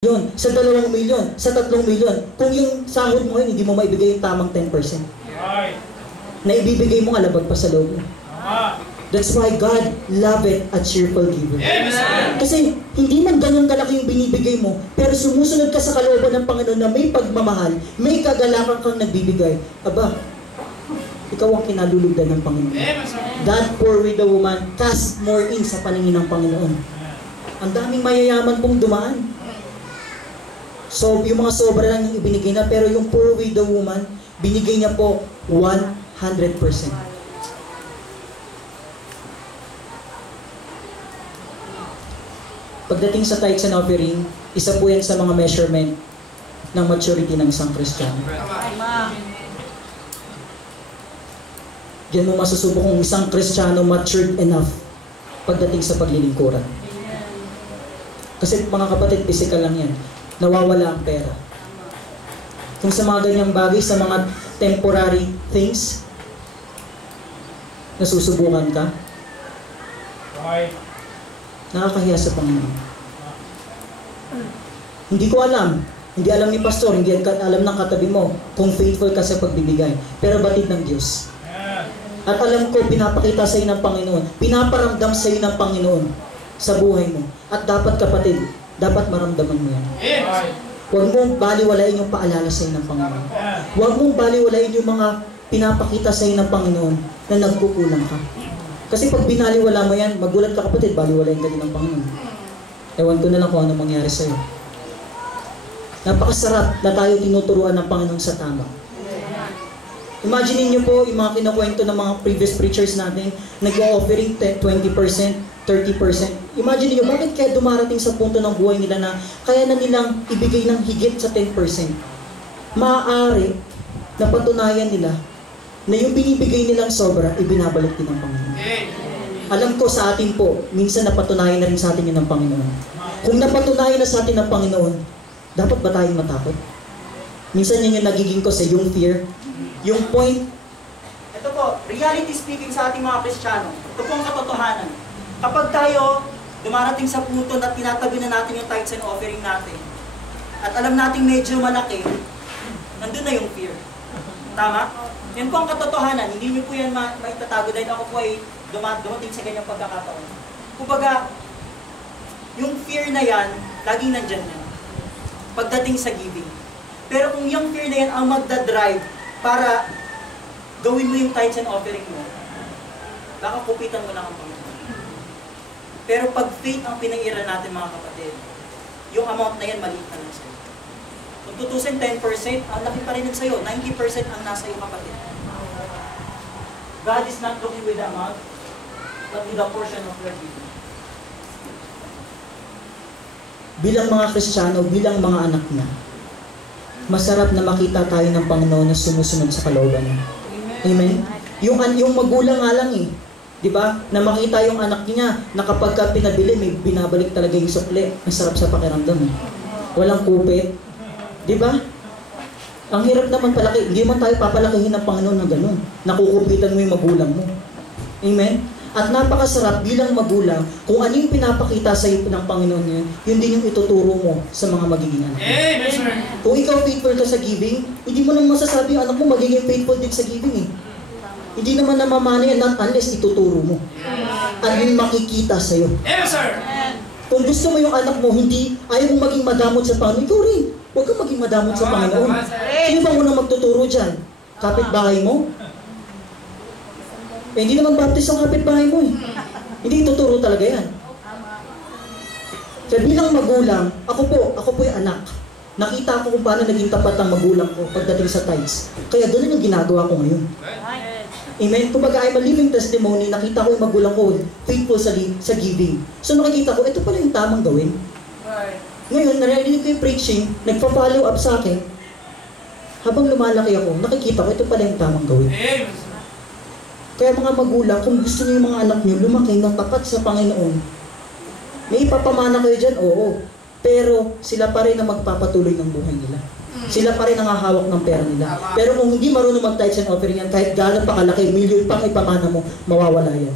Yun, sa 2 milyon, sa 3 milyon. Kung yung sahod mo ngayon, hindi mo maibigay yung tamang 10%. Na ibibigay mo, alabag pa sa loob mo. That's why God love it a cheerful giver. Kasi hindi man ganun kalaki yung binibigay mo, pero sumusunod ka sa kalooban ng Panginoon na may pagmamahal, may kagalakan kang nagbibigay. Aba, ikaw ang kinalulugdan ng Panginoon. God poor widow woman, cast more in sa paningin ng Panginoon. Ang daming mayayaman pong dumaan. So, yung mga sobra lang yung ibinigay na, pero yung poor widow woman, binigay niya po 100%. Pagdating sa tithes and offering, isa po yan sa mga measurement ng maturity ng isang Kristiyano. Diyan mo masusubok kung isang Kristiyano matured enough pagdating sa paglilingkuran. Kasi mga kapatid, physical lang yan. Nawawala ang pera. Kung sa mga ganyang bagay, sa mga temporary things, nasusubukan ka, nakakahiya sa Panginoon. Hindi ko alam. Hindi alam ni Pastor, hindi alam ng katabi mo kung faithful ka sa pagbibigay. Pero batid ng Diyos. At alam ko, pinapakita sa iyo ng Panginoon. Pinaparamdam sa iyo ng Panginoon sa buhay mo. At dapat kapatid, dapat maramdaman mo yan. Huwag mong baliwalain yung paalala sa iyo ng Panginoon. Huwag mong baliwalain yung mga pinapakita sa iyo ng Panginoon na nagkukulang ka. Kasi pag binaliwala mo yan, magulat ka kapatid, baliwalain ka din ng Panginoon. Ewan ko na lang kung ano mangyari sa iyo. Napakasarap na tayo tinuturuan ng Panginoon sa tama. Imagine niyo po yung mga kinukwento ng mga previous preachers natin, nag-o-offering 20%, 30%. Imagine niyo, bakit kaya dumarating sa punto ng buhay nila na kaya na nilang ibigay ng higit sa 10%? Maaari na patunayan nila na yung binibigay nilang sobra, ibinabalik din ng Panginoon. Alam ko sa atin po, minsan napatunayan na rin sa atin yun ng Panginoon. Kung napatunayan na sa atin ng Panginoon, dapat ba tayong matakot? Minsan yun yung nagiging ko sa yung fear. Yung point, ito po, reality speaking sa ating mga Kristiyano, ito po ang katotohanan. Kapag tayo dumarating sa punto na tinatabi na natin yung tithes and offering natin, at alam nating medyo malaki, nandun na yung fear. Tama? Yan po ang katotohanan. Hindi niyo po yan maitatago dahil ako po ay dumating sa ganyang pagkakataon. Kumbaga, yung fear na yan, laging nandyan yan. Pagdating sa giving. Pero kung yung fear na yan ang magdadrive para gawin mo yung tithes and offering mo, baka kupitan mo lang ang Panginoon. Pero pag faith ang pinag-iral natin mga kapatid, yung amount na yan maliit na lang sa'yo. Kung tutusin 10%, ang laki pa rin nun sa'yo. 90% ang nasa iyo kapatid. God is not looking with the amount, but with the portion of your giving. Bilang mga Kristiyano, bilang mga anak niya, masarap na makita tayo ng Panginoon na sumusunod sa kalooban niya. Amen? Yung magulang nga lang di ba? Na makita yung anak niya na kapag ka pinabili, may binabalik talaga yung sukli. Masarap sa pakiramdam Walang kupit. Di ba? Ang hirap naman palaki. Hindi man tayo papalakihin ng Panginoon na gano'n. Nakukupitan mo yung magulang mo. Amen? At napakasarap bilang magulang, kung ano yung pinapakita sa iyo ng Panginoon yun din yung ituturo mo sa mga magiging anak. Kung ikaw faithful ka sa giving, hindi mo nang masasabi yung anak mo magiging faithful din sa giving Hindi naman namamana yan not unless ituturo mo. At yung makikita sa iyo. Kung gusto mo yung anak mo, hindi ayaw mong maging madamot sa Panginoon, ikaw rin. Huwag kang maging madamot sa Panginoon. Sino ba muna magtuturo dyan? Kapitbahay mo? Hindi naman baptist ang kapitbahay mo Hindi ituturo talaga yan. Kaya bilang magulang, ako po yung anak. Nakita ko kung paano naging tapat ang magulang ko pagdating sa tithes. Kaya doon yung ginagawa ko ngayon. Amen? Kumbaga, I'm a living testimony. Nakita ko yung magulang ko faithful sa giving. So nakikita ko, ito pala yung tamang gawin. Ngayon, narinig ko yung preaching, nagpa-follow up sa akin. Habang lumalaki ako, nakikita ko, ito pala yung tamang gawin. Kaya mga magulang, kung gusto niyo yung mga anak niyo lumaki ng tapat sa Panginoon, may ipapamana kayo dyan, oo. Pero sila pa rin ang magpapatuloy ng buhay nila. Sila pa rin ang hahawak ng pera nila. Pero kung hindi marunong mag-tithes and offering yan, kahit gano'n pa kalaki, milyon pang ipamana mo, mawawala yan.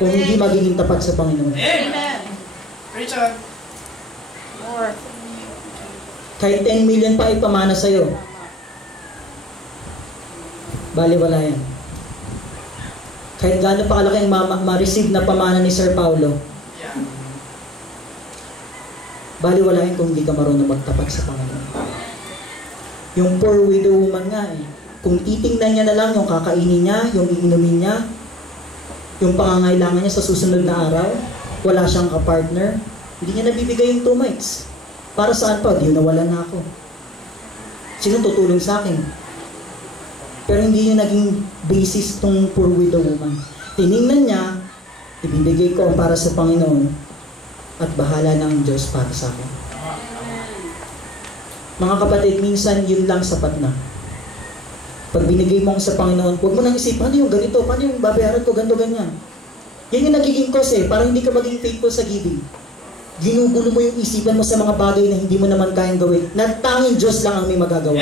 Kung hindi magiging tapat sa Panginoon. Amen! Richard! Kahit 10 million pa ipamana sa'yo, baliwala yan. Kahit gaano pa kalaki ang ma-receive na pamana ni Sir Paulo, baliwala yan kung hindi ka marunong magtapat sa Panginoon. Yung poor widow woman nga eh, kung titingnan niya na lang yung kakainin niya, yung iinumin niya, yung pangangailangan niya sa susunod na araw, wala siyang kapartner, hindi niya nabibigay yung 2 mites. Para saan pa? Di nawala na ako. Sino tutulong sa akin? Pero hindi niya naging basis tong poor widow woman. Tiningnan niya, ibibigay ko ang para sa Panginoon at bahala na ang Diyos para sa akin. Mga kapatid, minsan yun lang sapat na. Pag binigay mo sa Panginoon, huwag mo nang isip, paano yung ganito? Paano yung babayaran ko? Ganto, ganyan. Yan yung nagiging cause eh, para hindi ka maging faithful sa giving. Ginugulo mo yung isipan mo sa mga bagay na hindi mo naman kayang gawin, na tanging Diyos lang ang may magagawa.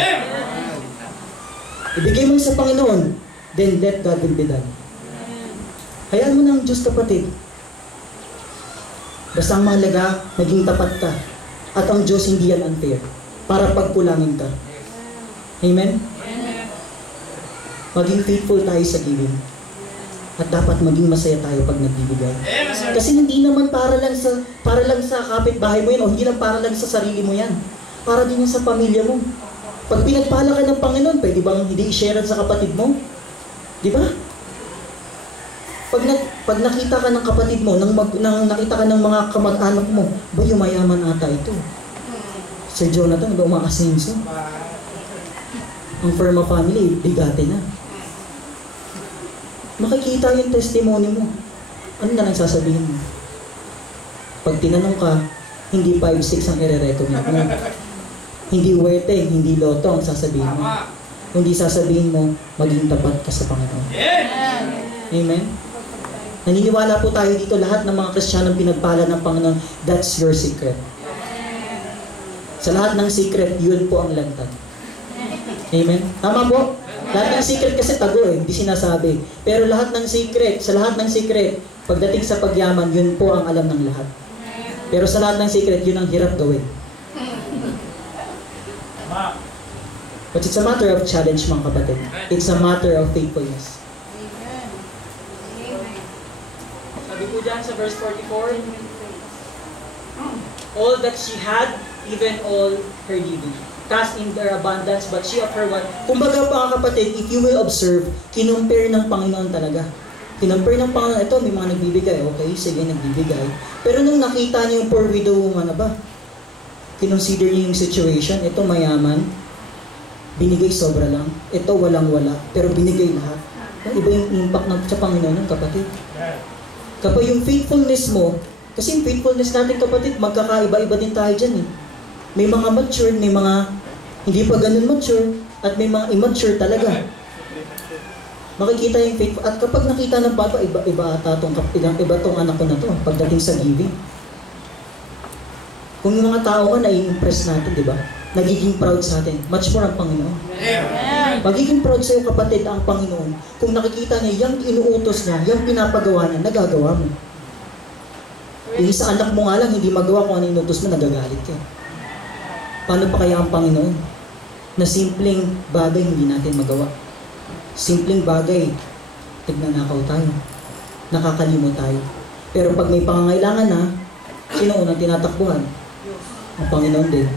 Ibigay mo sa Panginoon, then let God will be done. Hayaan mo na ang Diyos, kapatid. Basta ang mahalaga, naging tapat ka. At ang Diyos hindi yan unfair, para pagkulangin ka. Amen? Maging faithful tayo sa giving. At dapat maging masaya tayo pag nagbibigay. Kasi hindi naman para lang sa kapitbahay mo yan, o hindi lang para lang sa sarili mo yan. Para din yan sa pamilya mo. Pag pinagpala ka ng Panginoon, pwede bang hindi i-share sa kapatid mo? Di ba? Pag nakita ka ng kapatid mo, nang nakita ka ng mga kamag-anak mo, ba yumayaman ata ito? Si Jonathan, ba umaasenso? Ang Firma family, bigate na. Makikita yung testimony mo. Ano na lang sasabihin mo? Pag tinanong ka, hindi 5-6 ang i-recommend mo. Hindi werte, hindi loto ang sasabihin mo. Hindi sasabihin mo, maging tapat ka sa Panginoon. Amen? Naniniwala po tayo dito, lahat ng mga Kristiyanong pinagpala ng Panginoon, that's your secret. Sa lahat ng secret, yun po ang lantad. Amen? Tama po? Lahat ng secret kasi tago eh, hindi sinasabi. Pero lahat ng secret, sa lahat ng secret, pagdating sa pagyaman, yun po ang alam ng lahat. Pero sa lahat ng secret, yun ang hirap gawin. But it's a matter of challenge, mga kapatid. It's a matter of faithfulness. Sabi po dyan sa verse 44, all that she had, even all her giving, cast in their abundance, but she of her one. Kumbaga mga kapatid, if you will observe, kinumpare ng Panginoon talaga. Kinumpare ng Panginoon, ito may mga nagbibigay, okay, sige, nagbibigay. Pero nung nakita niyo yung poor widow woman na ba, kinonsider niyo yung situation, ito mayaman, binigay sobra lang, ito walang-wala, pero binigay lahat. Iba yung impact ng sa Panginoon ng kapatid. Kapag yung faithfulness mo, kasi yung faithfulness natin kapatid, magkakaiba-iba din tayo dyan eh. May mga mature, may mga hindi pa ganun mature, at may mga immature talaga. Makikita yung faithful. At kapag nakita ng bata, iba ata iba tong anak ko na to, pagdating sa giving. Kung yung mga tao ka, nai-impress natin, di ba? Nagiging proud sa atin. Much more ang Panginoon. Magiging proud sa'yo kapatid ang Panginoon kung nakikita niya yung inuutos niya, yung pinapagawa niya, nagagawa mo. Yung sa anak mo nga lang, hindi magawa kung ano inutos mo, nagagalit ka. Paano pa kaya ang Panginoon? Na simpleng bagay hindi natin magawa. Simpleng bagay, tignanakaw tayo. Nakakalimot tayo. Pero pag may pangangailangan na, sino unang tinatakbuhan? Ang Panginoon din.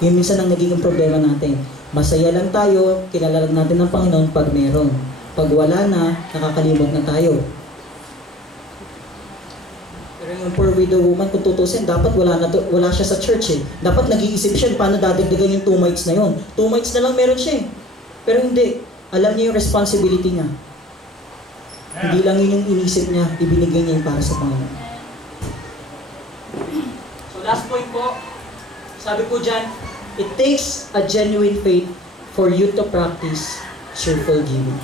Yun minsan ang nagiging problema natin. Masaya lang tayo, kilala lang natin ng Panginoon pag meron. Pag wala na, nakakalimot na tayo. Pero yung poor widow woman, kung tutusin, dapat wala siya sa church eh. Dapat nag-iisip siya, paano dadagdagan yung 2 mites na yun? 2 mites na lang meron siya eh. Pero hindi. Alam niya yung responsibility niya. Hindi lang yun yung inisip niya, ibinigay niya yung para sa Panginoon. So last point po, sabi po dyan, it takes a genuine faith for you to practice cheerful giving.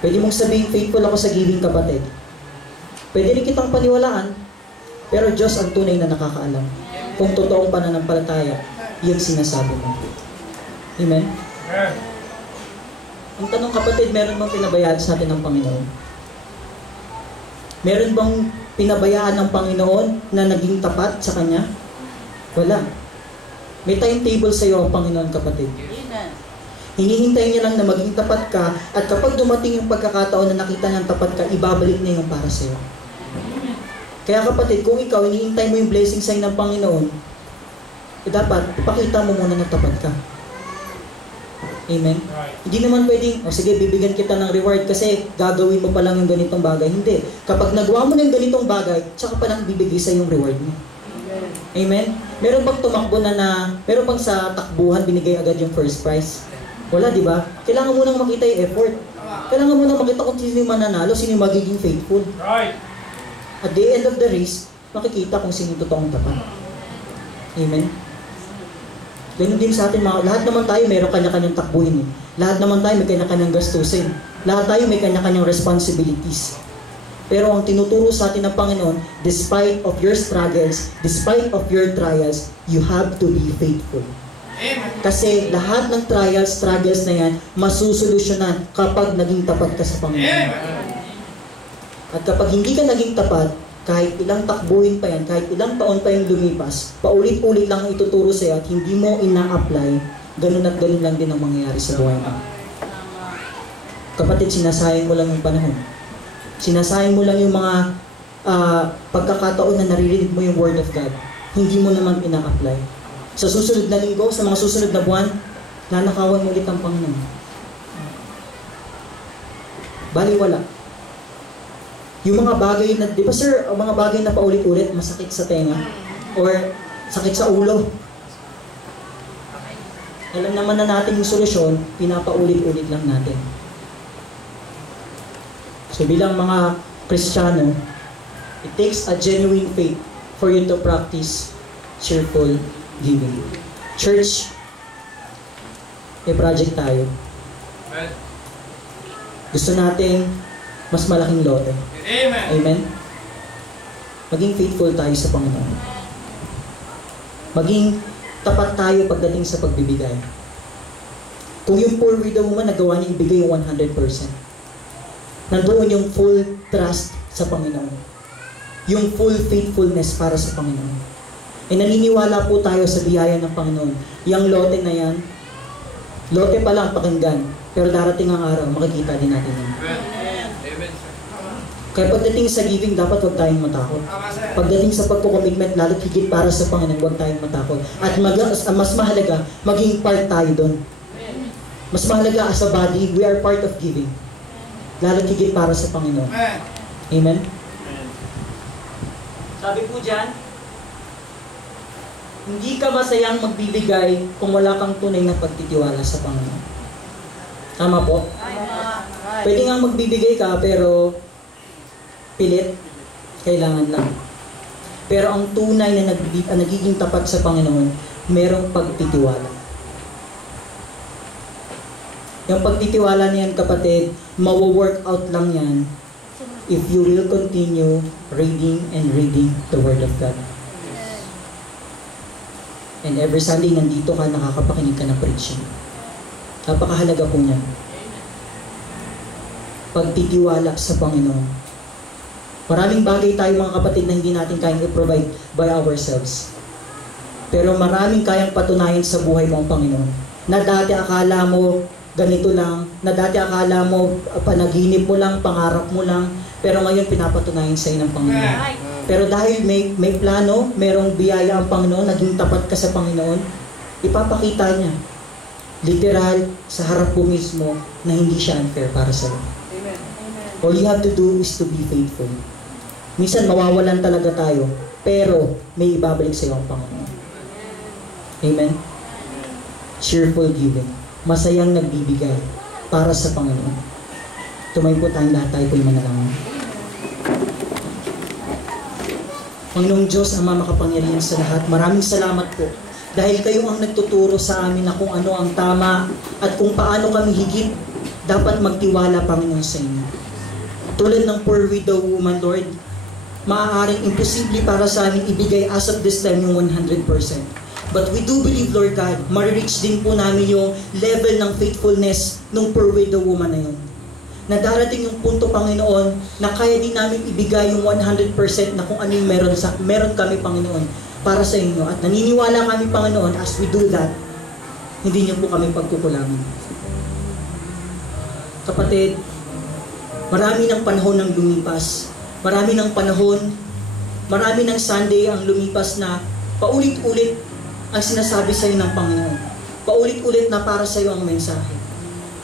Pwede mong sabihin, faithful ako sa giving, kapatid. Pwede rin kitang paniwalaan, pero Diyos ang tunay na nakakaalam kung totoong pananampalataya, yung sinasabi mo. Amen? Ang tanong kapatid, meron bang pinabayaan sa atin ng Panginoon? Meron bang pinabayaan ng Panginoon na naging tapat sa Kanya? Wala. May timetable sa iyo ang Panginoon, kapatid. Hinihintay niya lang na maging tapat ka, at kapag dumating yung pagkakataon na nakita niyang tapat ka, ibabalik niya yung para sa iyo. Kaya kapatid, kung ikaw hinihintay mo yung blessing sa'yo ng Panginoon, dapat ipakita mo muna na tapat ka. Amen? Right. Hindi naman pwedeng, sige, bibigyan kita ng reward kasi gagawin mo pa lang yung ganitong bagay. Hindi. Kapag nagawa mo ng ganitong bagay, tsaka pa lang bibigay sa yung reward mo. Amen? Meron bang tumakbo meron bang sa takbuhan binigay agad yung first prize? Wala, di ba? Kailangan mo nang makita yung effort. Kailangan mo nang makita kung sino yung mananalo, sino yung magiging faithful. Right. At the end of the race, makikita kung sino yung totoong tapat. Amen? Ganun din sa atin, lahat naman tayo mayroong kanya-kanyang takbuhin. Lahat naman tayo may kanya-kanyang gastusin. Lahat tayo may kanya-kanyang responsibilities. Pero ang tinuturo sa atin ng Panginoon, despite of your struggles, despite of your trials, you have to be faithful. Kasi lahat ng trials, struggles na yan, masusolusyonan kapag naging tapat ka sa Panginoon. At kapag hindi ka naging tapat, kahit ilang takbuhin pa yan, kahit ilang taon pa yung lumipas, paulit-ulit lang ang ituturo sa'yo at hindi mo ina-apply, ganun at ganun lang din ang mangyayari sa buhay mo. Kapatid, sinasayang mo lang yung panahon. Sinasayang mo lang yung mga pagkakataon na naririnig mo yung Word of God. Hindi mo naman ina-apply. Sa susunod na linggo, sa mga susunod na buwan, nanakawan mo ulit ang Panginoon. Baliwala. Yung mga bagay na, di ba sir, mga bagay na paulit-ulit, masakit sa tenga or sakit sa ulo. Alam naman na natin yung solusyon, pinapaulit-ulit lang natin. So bilang mga Kristiyano, it takes a genuine faith for you to practice cheerful giving. Church, may project tayo. Gusto natin mas malaking lote. Amen. Amen. Maging faithful tayo sa Panginoon. Maging tapat tayo pagdating sa pagbibigay. Kung yung poor widow woman nagawa niya ibigay yung 100%. Nandoon yung full trust sa Panginoon. Yung full faithfulness para sa Panginoon. E naniniwala po tayo sa biyaya ng Panginoon. Yung lote na yan, lote pa lang pakinggan, pero darating ang araw, makikita din natin yan. Kaya pagdating sa giving, dapat huwag tayong matakot. Pagdating sa pagkukommitment, lalo't higit para sa Panginoon, huwag tayong matakot. At mas mahalaga, maging part tayo doon. Mas mahalaga as a body, we are part of giving. Lalo't higit para sa Panginoon. Amen? Sabi po dyan, hindi ka masayang magbibigay kung wala kang tunay na pagtitiwala sa Panginoon. Tama po? Pwede nga magbibigay ka, pero pilit, kailangan lang. Pero ang tunay na nagiging tapat sa Panginoon, merong pagtitiwala. Yung pagtitiwala niyan, kapatid, mawo-work out lang yan if you will continue reading and reading the Word of God. And every Sunday, nandito ka, nakakapakinig ka ng preaching. Napakahalaga po niyan. Pagtitiwala sa Panginoon. Maraming bagay tayo mga kapatid na hindi natin kayang i-provide by ourselves. Pero maraming kayang patunayan sa buhay mo ang Panginoon. Na dati akala mo ganito lang, na dati akala mo panaginip mo lang, pangarap mo lang, pero ngayon pinapatunayan sa iyo ng Panginoon. Pero dahil may plano, merong biyaya ang Panginoon, naging tapat ka sa Panginoon, ipapakita niya, literal, sa harap mo mismo, na hindi siya unfair para sa iyo. All you have to do is to be faithful. Minsan mawawalan talaga tayo, pero may ibabalik sa iyo ang Panginoon. Amen? Cheerful giving. Masayang nagbibigay para sa Panginoon. Tumay po tayong lahat, tayo po'y manalangin. Panginoong Diyos, Ama makapangyarihan sa lahat, maraming salamat po. Dahil kayo ang nagtuturo sa amin na kung ano ang tama at kung paano kami higit dapat magtiwala, Panginoon, sa inyo. Tulad ng poor widow woman, Lord, maaaring imposible para sa amin ibigay as of this time yung 100%. But we do believe, Lord God, ma-reach din po namin yung level ng faithfulness ng poor widow woman na yun. Na darating yung punto, Panginoon, na kaya din namin ibigay yung 100% na kung ano yung meron kami, Panginoon. para sa inyo. At naniniwala kami, Panginoon, as we do that, hindi niyo po kami pagkukulangan. Kapatid, marami ng panahon ang lumipas. Marami ng panahon, marami ng Sunday ang lumipas na paulit-ulit ang sinasabi sa iyo ng Panginoon. Paulit-ulit na para sa iyo ang mensahe.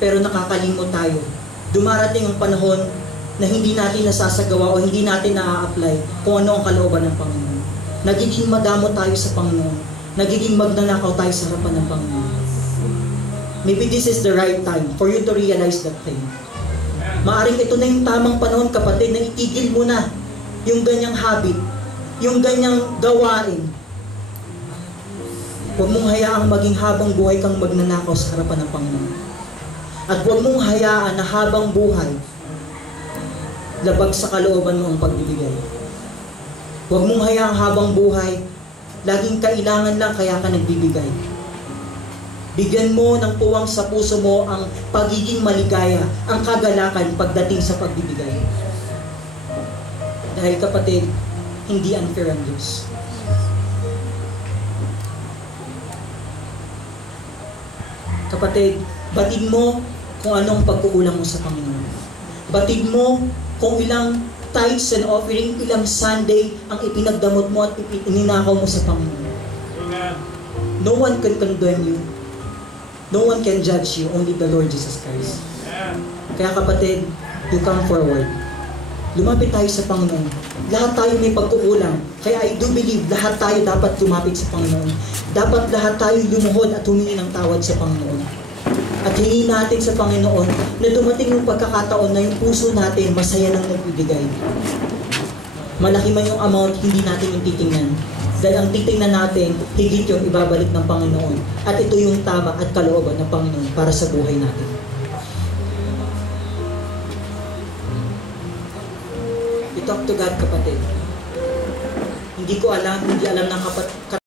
Pero nakakalimot tayo. Dumarating ang panahon na hindi natin nasasagawa o hindi natin na-apply kung ano ang kalooban ng Panginoon. Nagiging madamo tayo sa Panginoon. Nagiging magnanakaw tayo sa harapan ng Panginoon. Maybe this is the right time for you to realize that thing. Maaring ito na yung tamang panahon, kapatid, na itigil mo na yung ganyang habit, yung ganyang gawain. Huwag mong hayaang maging habang buhay kang magnanakaw sa harapan ng Panginoon. At huwag mong hayaan na habang buhay, labag sa kalooban mo ang pagbibigay. Huwag mong hayaang habang buhay, laging kailangan lang kaya ka nagbibigay. Bigyan mo ng puwang sa puso mo ang pagiging maligaya, ang kagalakan pagdating sa pagbibigay. Dahil kapatid, hindi unfair ang Diyos. Kapatid, batid mo kung anong pagkukulang mo sa Panginoon. Batid mo kung ilang tithes and offering, ilang Sunday ang ipinagdamot mo at ininakaw mo sa Panginoon. No one can condemn you. No one can judge you, only the Lord Jesus Christ. Kaya kapatid, you come forward. Lumapit tayo sa Panginoon. Lahat tayo may pagkukulang. Kaya I do believe lahat tayo dapat lumapit sa Panginoon. Dapat lahat tayo lumuhod at humingi ng tawad sa Panginoon. At hingin natin sa Panginoon na dumating yung pagkakataon na yung puso natin masaya nang nagbibigay. Malaki man yung amount, hindi natin yung titingnan. Dahil ang titingnan natin, higit yung ibabalik ng Panginoon. At ito yung tama at kalooban ng Panginoon para sa buhay natin. You talk to God, kapatid. Hindi alam ng kapatid.